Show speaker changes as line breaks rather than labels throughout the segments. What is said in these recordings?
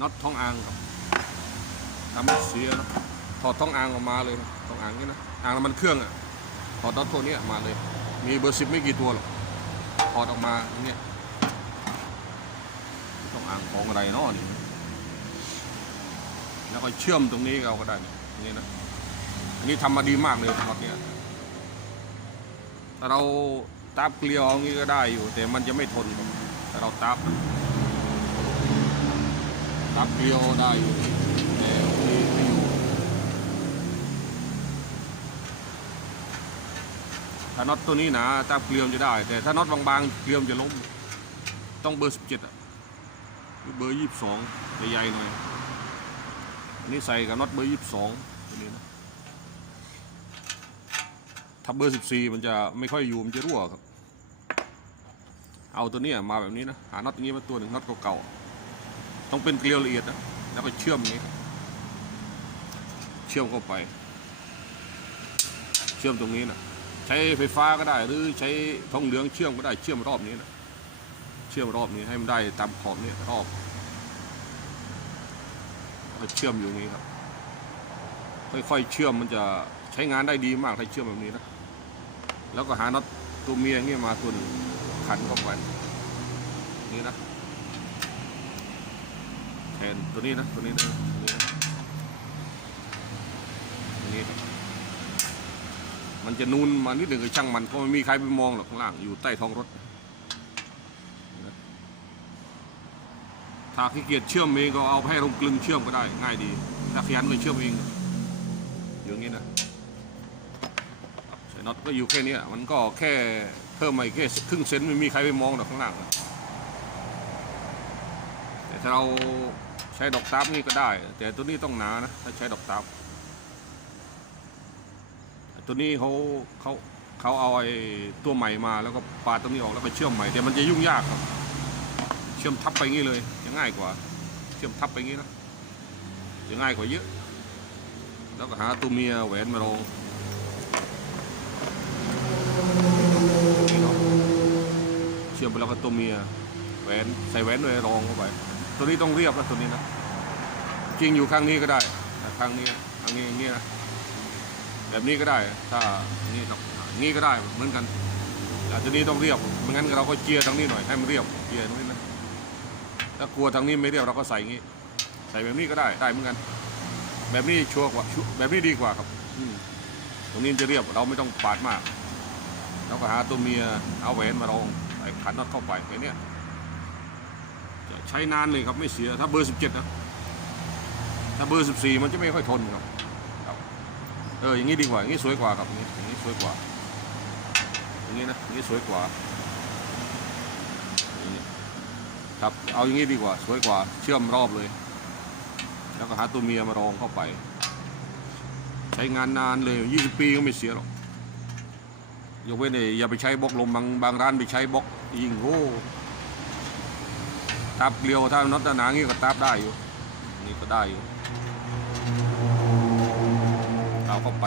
น็อตท้องอ่างครับทำเสียนะถอดท้องอ่างออกมาเลยท้องอ่างนี่นะอ่างน้ำมันเครื่องอะถอดน็อตตัวนี้มาเลย มีเบอร์สิบไม่กี่ตัวหรอกถอดออกมาเงี้ยท้องอ่างของอะไรเนาะนี่แล้วก็เชื่อมตรงนี้เอาก็ได้นี่ยนะอันนี้ทำมาดีมากเลยน็อตเนี้ยถ้าเราตับเกลียวอย่างนี้ก็ได้อยู่ แต่มันจะไม่ทนถ้าเราตับ ตับเกลียวได้อยู่แต่มีไม่อยู่ถ้าน็อตตัวนี้นาตับเกลียวจะได้ แต่ถ้าน็อตบางๆเกลียวจะล้ม ต้องเบอร์สิบเจ็ดอะเบอร์ยี่สิบสองใหญ่ๆหน่อยอันนี้ใส่กับน็อตเบอร์ยี่สิบสองตัวนี้นะถ้าเบอร์สิบสี่มันจะไม่ค่อยอยู่มันจะรั่วครับ เอาตัวนี้มาแบบนี้นะ หาน็อตอย่างนี้มาตัวหนึ่งน็อตเก่าๆ ต้องเป็นเกลียวละเอียดนะแล้วก็เชื่อมนี้ เชื่อมเข้าไป เชื่อมตรงนี้นะใช้ไฟฟ้าก็ได้หรือใช้ทองเหลืองเชื่อมก็ได้เชื่อมรอบนี้นะเชื่อมรอบนี้ให้มันได้ตามขอบนี้รอบแล้วก็เชื่อมอยู่นี้ครับ ค่อยๆเชื่อมมันจะใช้งานได้ดีมากถ้าเชื่อมแบบนี้นะแล้วก็หาน็อตตัวเมียอย่างนี้มาตัวหนึ่งขันเข้าไปนี่นะ แทนตัวนี้นะตัวนี้นะตัวนี้นะตัวนี้ครับมันจะนูนมานิดหนึ่งก็ช่างมันเพราะไม่มีใครไปมองหรอกข้างล่างอยู่ใต้ท้องรถถ้าขี้เกียจเชื่อมเองก็เอาไปให้ลงกลึงเชื่อมก็ได้ ง่ายดี ถ้าขยันเลยเชื่อมเองอย่างนี้นะใส่น็อตก็อยู่แค่นี้มันก็แค่เพิ่มมาอีกแค่ครึ่งเซนไม่มีใครไปมองหรอกข้างล่างนะแต่ถ้าเรา ใช้ดอกตับนี่ก็ได้ แต่ตัวนี้ต้องหนานะถ้าใช้ดอกตับตัวนี้เขาเขาเขาเอาไอ้ตัวใหม่มาแล้วก็ปาตรงนี้ออกแล้วก็เชื่อมใหม่แต่มันจะยุ่งยากครับ เชื่อมทับไปงี้เลยจะง่ายกว่า เชื่อมทับไปงี้นะจะง่ายกว่าเยอะ แล้วก็หาตัวเมียแหวนมาลองเนาะเชื่อมไปแล้วก็ตัวเมียแหวนใส่แหวนด้วยรองเข้าไป ตัวนี้ต้องเรียบนะตัวนี้นะ จริงอยู่ข้างนี้ก็ได้ข้างนี้ข้างนี้อย่างนี้นะแบบนี้ก็ได้ ถ้าอย่างนี้ครับอย่างนี้ก็ได้เหมือนกันแต่ตัวนี้ต้องเรียบไม่งั้นเราก็เจียทางนี้หน่อยให้มันเรียบเจียตรงนี้นะถ้ากลัวทางนี้ไม่เรียบเราก็ใส่อย่างนี้ ใส่แบบนี้ก็ได้ได้เหมือนกัน แบบนี้ชัวร์กว่าแบบนี้ดีกว่าครับตรงนี้จะเรียบเราไม่ต้องปาดมากแล้วก็หาตัวเมียเอาแหวนมารองใส่ขันน็อตเข้าไปแค่เนี้ยจะใช้นานเลยครับไม่เสียถ้าเบอร์17นะ ถ้าเบอร์ 14 มันจะไม่ค่อยทนครับครับ เอออย่างนี้ดีกว่าอย่างนี้สวยกว่าครับอย่างนี้อย่างนี้สวยกว่า อย่างนี้นะอย่างนี้สวยกว่าครับเอาอย่างนี้ดีกว่า สวยกว่า เชื่อมรอบเลย แล้วก็หาตัวเมียมารองเข้าไป ใช้งานนานเลย 20 ปีก็ไม่เสียหรอกยกเว้นไอ้อย่าไปใช้บล็อกลมบางบางร้านไปใช้บล็อกยิงโอ้ตับเกลียวถ้าน็อตหนางี้ก็ตับได้อยู่ นี่ก็ได้อยู่เอาเข้าไป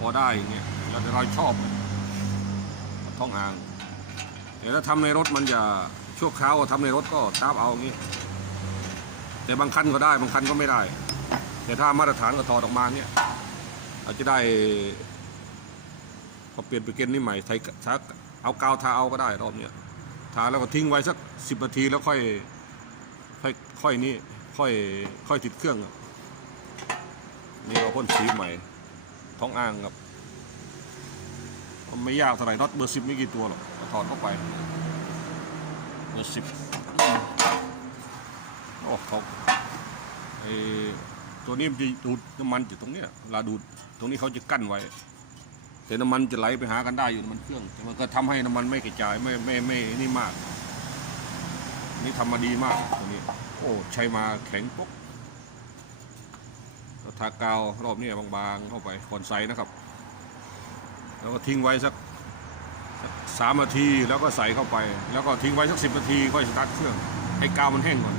พอได้อย่างเงี้ยแล้วแต่เราชอบท้องอ่างแต่ถ้าทำในรถมันจะชั่วคราวทำในรถก็ตับเอาอย่างงี้ แต่บางคันก็ได้บางคันก็ไม่ได้ แต่ถ้ามาตรฐานก็ถอดออกมาเนี้ยเราจะได้ก็เปลี่ยนไปเกณฑ์นี่ใหม่ใช้ชักเอากาวทาเอาก็ได้รอบเนี้ยทาแล้วก็ทิ้งไว้สักสิบนาทีแล้วค่อยค่อยค่อยนี่ ค่อยค่อยติดเครื่องครับนี่เราพ่นสีใหม่ท้องอ่างครับมันไม่ยากเท่าไหร่น็อตเบอร์สิบไม่กี่ตัวหรอกถอดเข้าไปเบอร์สิบโอ้เขาไอตัวนี้มันจะดูดน้ำมันอยู่ตรงเนี้ยเวลาดูดตรงนี้เขาจะกั้นไว้ แต่น้ำมันจะไหลไปหากันได้อยู่น้ำมันเครื่อง แต่มันก็ทำให้น้ำมันไม่กระจายไม่ไม่ไม่ไม่นี่มาก นี่ทำมาดีมากตรงนี้ โอ้ใช้มาแข็งปุ๊บแล้วทากาวรอบนี้บางๆเข้าไปก่อนใส่นะครับ แล้วก็ทิ้งไว้สักสามนาทีแล้วก็ใส่เข้าไป แล้วก็ทิ้งไว้สักสิบนาทีค่อยสตาร์ทเครื่องให้กาวมันแห้งก่อน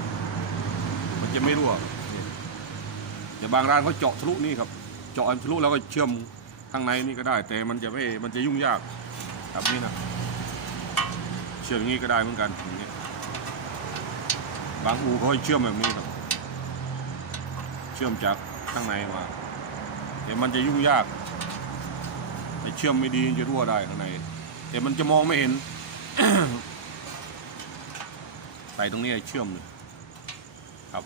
มันจะไม่รั่วนี่แต่บางร้านเขาเจาะทะลุนี่ครับเจาะทะลุแล้วก็เชื่อมข้างในนี่ก็ได้ แต่มันจะไม่มันจะยุ่งยากแบบนี้นะเชื่อมอย่างนี้ก็ได้เหมือนกันอย่างนี้ บางอูเขาให้เชื่อมแบบนี้ครับ เชื่อมจากข้างในมาแต่มันจะยุ่งยากแต่เชื่อมไม่ดีจะรั่วได้ข้างใน แต่มันจะมองไม่เห็น ใส่ตรงนี้เชื่อมเลยครับ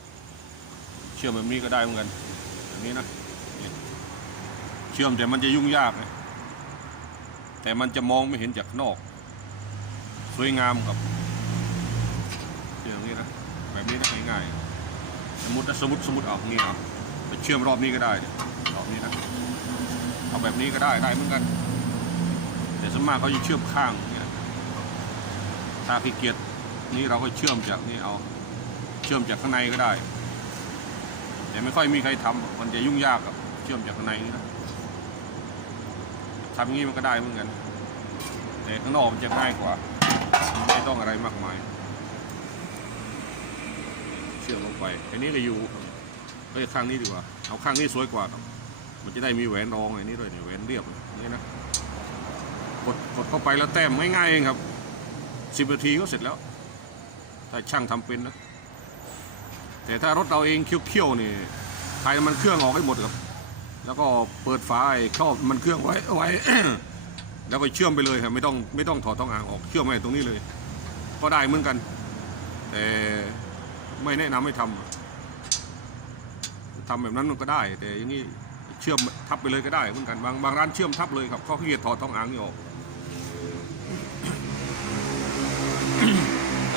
เชื่อมแบบนี้ก็ได้เหมือนกันแบบนี้นะเชื่อมแต่มันจะยุ่งยากนะแต่มันจะมองไม่เห็นจากนอก สวยงามครับเชื่อมอย่างนี้นะแบบนี้นะ ง่ายๆสมมตินะสมมติสมมติเอาอย่างนี้เอาไปเชื่อมรอบนี้ก็ได้รอบนี้นะเอาแบบนี้ก็ได้ได้เหมือนกัน แต่สวนมากเขาจะเชื่อมข้างเนี่ยถ้าขี้เกียจนี่เราก็เชื่อมจากนี่เอาเชื่อมจากข้างในก็ได้ แต่ไม่ค่อยมีใครทำมันจะยุ่งยากกับเชื่อมจากข้างในนี่นะทำอย่างนี้มันก็ได้เหมือนกันแต่ข้างนอกมันจะง่ายกว่า ไม่ต้องอะไรมากมาย เชื่อมลงไปอันนี้ก็อยู่เฮ้ยข้างนี้ดีกว่า เอาข้างนี้สวยกว่าครับมันจะได้มีแหวนรองอันนี้ด้วยเนี่ยแหวนเรียบนี่นะกดกดเข้าไปแล้วแต้มง่ายๆเองครับสิบนาทีก็เสร็จแล้ว ถ้าช่างทำเป็นนะแต่ถ้ารถเราเองเคี่ยวๆนี่ถ่ายมันเครื่องออกให้หมดครับ แล้วก็เปิดฝาไอ้ครอบมันเครื่องไว้ไว้ แล้วก็เชื่อมไปเลยครับไม่ต้องไม่ต้องถอดท้องอ่างออกเชื่อมไว้ตรงนี้เลย ก็ได้เหมือนกัน แต่ ไม่แนะนำให้ทำทำแบบนั้นมันก็ได้ แต่อย่างนี้เชื่อมทับไปเลยก็ได้เหมือนกันบางบางร้านเชื่อมทับเลยครับเขาขี้เกียจถอดท้องอ่างนี่ออก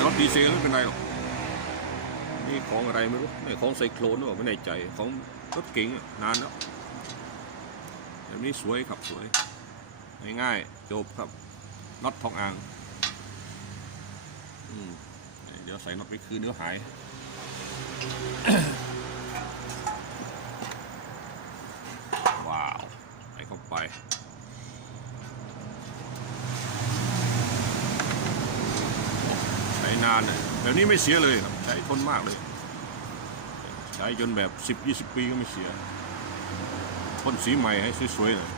รถดีเซลไม่เป็นไรหรอกนี่ของอะไรไม่รู้ไม่ของไซโครนหรือเปล่าไม่แน่ใจของรถเก๋งนานแล้วแบบนี้สวยครับสวยง่ายๆจบครับน็อตทองอ่างอเดี๋ยวใส่น็อตไปคืนเดี๋ยวหาย ว้าวใส่เข้าไปใช้นานนะแบบนี้ไม่เสียเลยครับ ใช้ทนมากเลย ใช้จนแบบ 10-20 ปีก็ไม่เสียพ่นสีใหม่ให้สวยๆเลย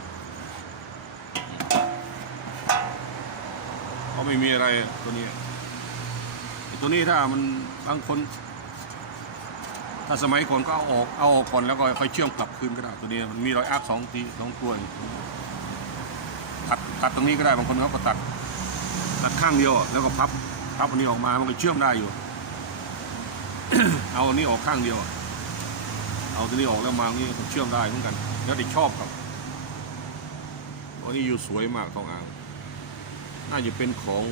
ก็ไม่มีอะไรตัวนี้ ตัวนี้ถ้ามันบางคน ถ้าสมัยก่อนก็เอาออกเอาออกก่อนแล้วก็ค่อยเชื่อมกลับคืนก็ได้ตัวนี้มันมีรอยอาร์คสองทีสองตัวตัดตัดตรงนี้ก็ได้บางคนเขาก็ตัด ตัดข้างเดียวแล้วก็พับพับอันนี้ออกมามันก็เชื่อมได้อยู่ เอาอันนี้ออกข้างเดียว เอาตัวนี้ออกแล้วมาอันนี้ก็เชื่อมได้เหมือนกัน แล้วแต่ชอบครับอันนี้อยู่สวยมากทองอ่างน่าจะเป็นของ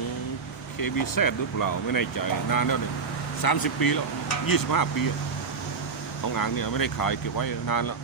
KBZ หรือเปล่าไม่แน่ใจนานแล้วเนี่ยสามสิบปีแล้วยี่สิบห้าปี ของอ่างเนี่ยไม่ได้ขายเก็บไว้นานแล้ว